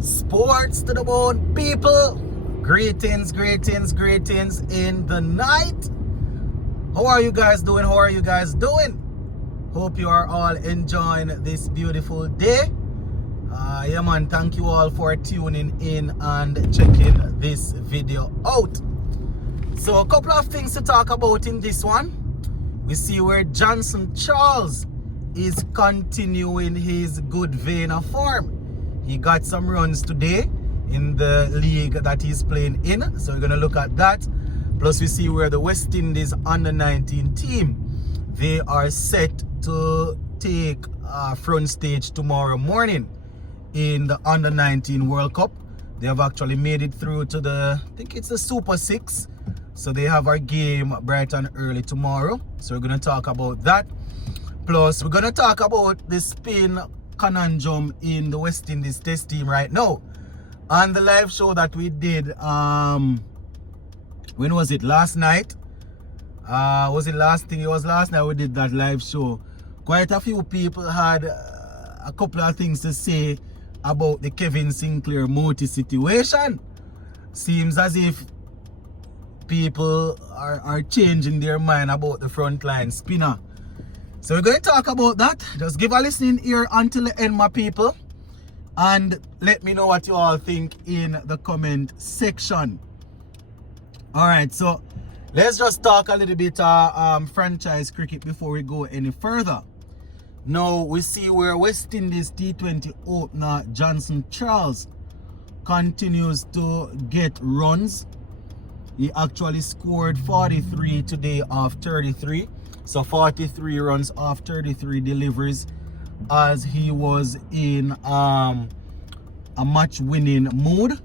Sports to the bone, people. Greetings in the night. How are you guys doing? Hope you are all enjoying this beautiful day. Yeah man, thank you all for tuning in and checking this video out. So a couple of things to talk about in this one. We see where Johnson Charles is continuing his good vein of form. He got some runs today in the league that he's playing in, so we're going to look at that. Plus we see where the West Indies under-19 team, they are set to take front stage tomorrow morning in the under-19 World Cup. They have actually made it through to the, I think it's the Super 6. So they have our game bright and early tomorrow. So we're going to talk about that. Plus we're going to talk about the spin conundrum in the West Indies test team right now. On the live show that we did, when was it? Last night? Was it last thing? It was last night we did that live show. Quite a few people had a couple of things to say about the Kevin Sinclair Moti situation. Seems as if people are changing their mind about the frontline spinner. So we're going to talk about that. Just give a listening ear until the end, my people. And let me know what you all think in the comment section. Alright, so let's just talk a little bit franchise cricket before we go any further. Now we see where West Indies T20 opener Johnson Charles continues to get runs. He actually scored 43 today off 33. So 43 runs off 33 deliveries as he was in a match-winning mood.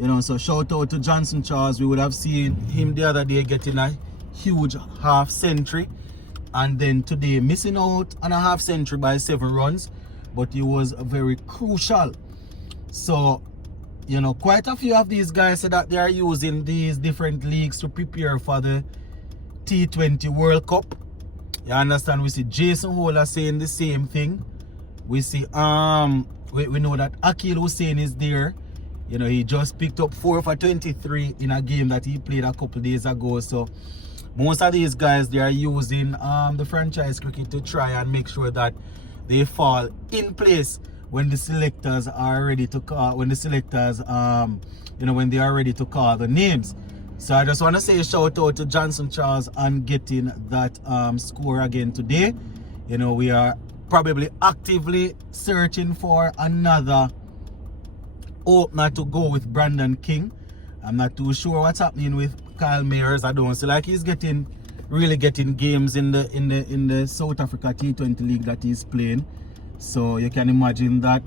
You know, so shout out to Johnson Charles. We would have seen him the other day getting a huge half century, and then today missing out on a half century by 7 runs, but he was very crucial. So, you know, quite a few of these guys say that they are using these different leagues to prepare for the T20 World Cup. You understand? We see Jason Holder saying the same thing. We see we know that Akil Hussain is there. You know, he just picked up 4 for 23 in a game that he played a couple days ago. So most of these guys, they are using the franchise cricket to try and make sure that they fall in place when the selectors are ready to call, when they are ready to call the names. So I just want to say a shout out to Johnson Charles on getting that score again today. You know, we are probably actively searching for another opener to go with Brandon King. I'm not too sure what's happening with Kyle Mayers. I don't see like he's really getting games in the South Africa T20 league that he's playing. So you can imagine that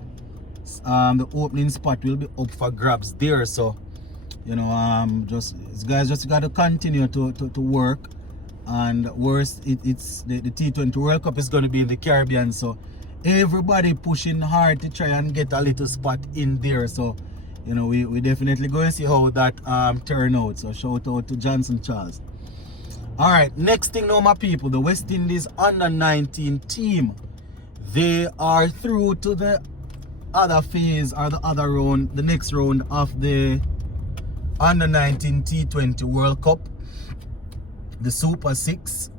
the opening spot will be up for grabs there. So you know, guys just got to continue to work. And worst, it's the T20 World Cup is going to be in the Caribbean, so everybody pushing hard to try and get a little spot in there. So you know, we definitely going to see how that turn out. So shout out to Johnson Charles. All right, next thing now, my people, the West Indies under-19 team, they are through to the other phase, or the other round, the next round of the under-19 T20 World Cup, the Super 6.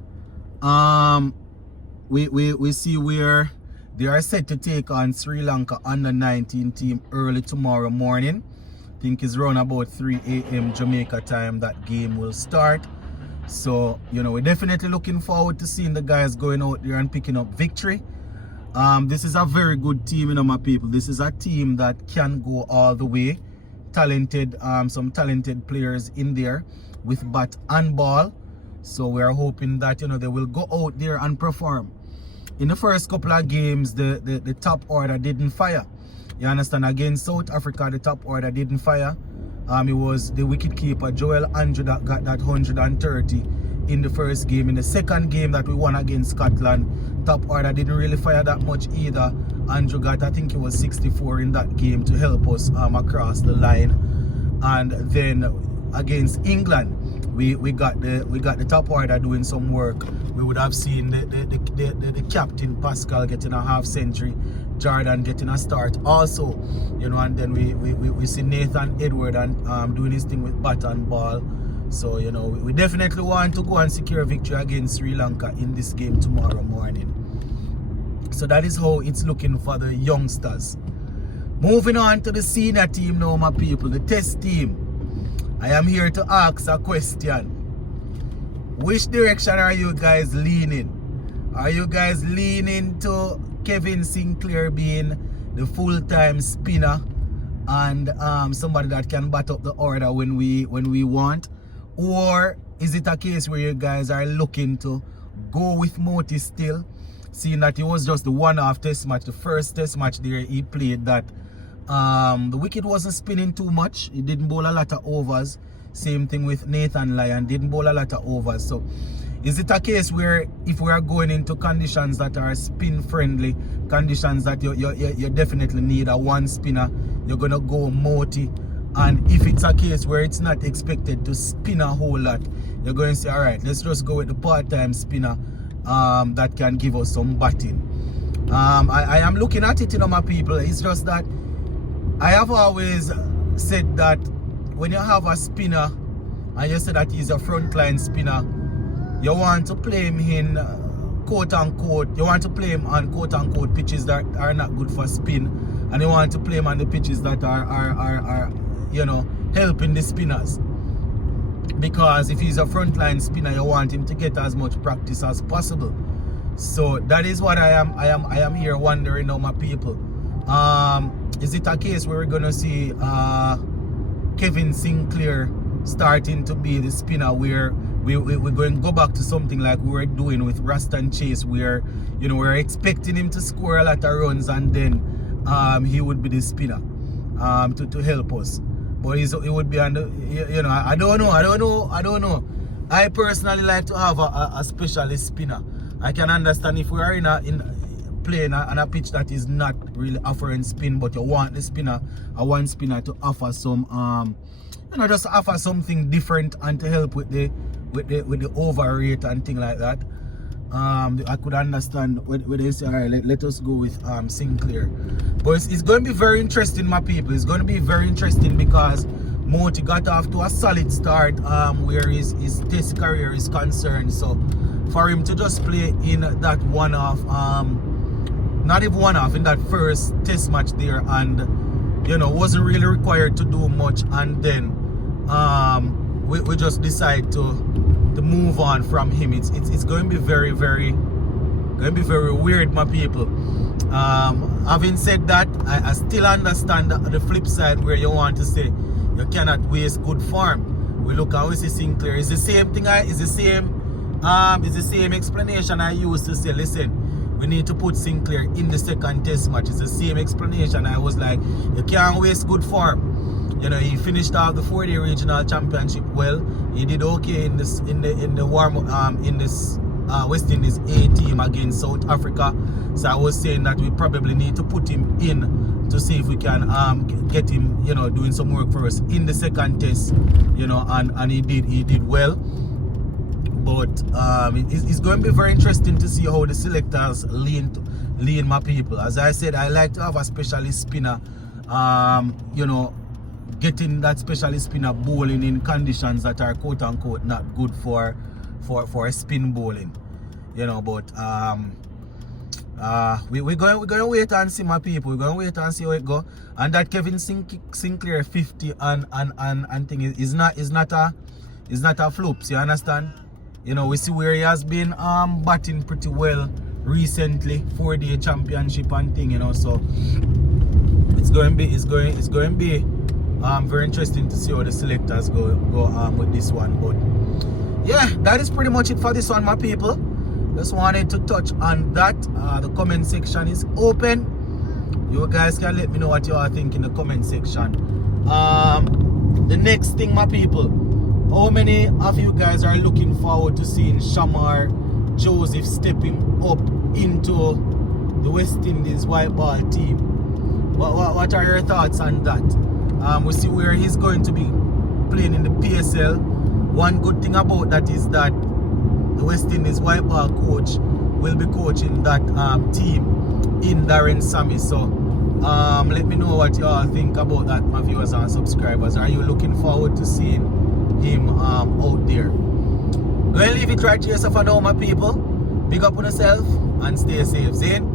We see where they are set to take on Sri Lanka under-19 team early tomorrow morning. I think it's around about 3 a.m. Jamaica time that game will start. So, you know, we're definitely looking forward to seeing the guys going out there and picking up victory. This is a very good team, you know, my people. This is a team that can go all the way. Talented, some talented players in there with bat and ball. So we are hoping that, you know, they will go out there and perform. In the first couple of games, the top order didn't fire. You understand? Against South Africa, the top order didn't fire. It was the wicketkeeper Joel Andrew that got that 130 in the first game. In the second game that we won against Scotland, top order didn't really fire that much either. Andrew got, I think it was 64 in that game to help us across the line. And then against England, we got the top order doing some work. We would have seen the captain Pascal getting a half century. Jordan getting a start also, you know, and then we see Nathan Edward and doing his thing with bat and ball. So, you know, we definitely want to go and secure a victory against Sri Lanka in this game tomorrow morning. So that is how it's looking for the youngsters. Moving on to the senior team now, my people, the test team. I am here to ask a question. Which direction are you guys leaning? Are you guys leaning to Kevin Sinclair being the full-time spinner and somebody that can bat up the order when we want? Or is it a case where you guys are looking to go with Moti still, seeing that it was just the one-off test match, the first test match there he played that the wicket wasn't spinning too much. He didn't bowl a lot of overs. Same thing with Nathan Lyon, didn't bowl a lot of overs. So is it a case where if we are going into conditions that are spin friendly, conditions that you definitely need a one spinner, you're gonna go Moti? And if it's a case where it's not expected to spin a whole lot, you're going to say, all right, let's just go with the part-time spinner that can give us some batting. I am looking at it, you know, my people. It's just that I have always said that when you have a spinner and you say that he's a frontline spinner, you want to play him in quote-unquote, you want to play him on quote-unquote pitches that are not good for spin, and you want to play him on the pitches that are you know, helping the spinners. Because if he's a frontline spinner, you want him to get as much practice as possible. So that is what I am here wondering now, my people. Is it a case where we're gonna see Kevin Sinclair starting to be the spinner, where we're going to go back to something like we were doing with Raston Chase, where, you know, we're expecting him to score a lot of runs and then he would be the spinner to help us. But it would be on the, you know, I don't know. I personally like to have a specialist spinner. I can understand if we are playing on a pitch that is not really offering spin, but you want the spinner, one spinner to offer some you know, just offer something different and to help with the over rate and thing like that. I could understand when they say, all right, let us go with Sinclair. But it's going to be very interesting, my people. It's going to be very interesting because Moti got off to a solid start where his test career is concerned. So for him to just play in that one-off, not even one-off, in that first test match there, and, you know, wasn't really required to do much, and then we just decide to move on from him. It's going to be very weird, my people. Having said that, I still understand the flip side where you want to say you cannot waste good form. We look and we see Sinclair. It's the same thing. It's the same explanation I used to say, listen, we need to put Sinclair in the second test match. It's the same explanation. I was like, you can't waste good form. You know, he finished off the 4-day regional championship well. He did okay in the warm in this West Indies A team against South Africa. So I was saying that we probably need to put him in to see if we can get him, you know, doing some work for us in the second test. You know, and he did well. But it's going to be very interesting to see how the selectors lean, my people. As I said, I like to have a specialist spinner. You know, getting that specialist spinner bowling in conditions that are quote unquote not good for spin bowling, you know. But we're going to wait and see, my people. We're going to wait and see how it go. And that Kevin Sinclair 50 and thing is not a flop. You understand? You know, we see where he has been batting pretty well recently, 4-day championship and thing, you know. So it's going to be very interesting to see how the selectors go with this one. But yeah, that is pretty much it for this one, my people. Just wanted to touch on that. The comment section is open. You guys can let me know what you are thinking in the comment section. The next thing, my people, how many of you guys are looking forward to seeing Shamar Joseph stepping up into the West Indies white ball team? What are your thoughts on that? We see where he's going to be playing in the PSL. One good thing about that is that the West Indies white ball coach will be coaching that team in Darren Sammy. So let me know what you all think about that, my viewers and subscribers. Are you looking forward to seeing him out there? Go and leave it right to yourself and all my people. Big up on yourself and stay safe. Zane.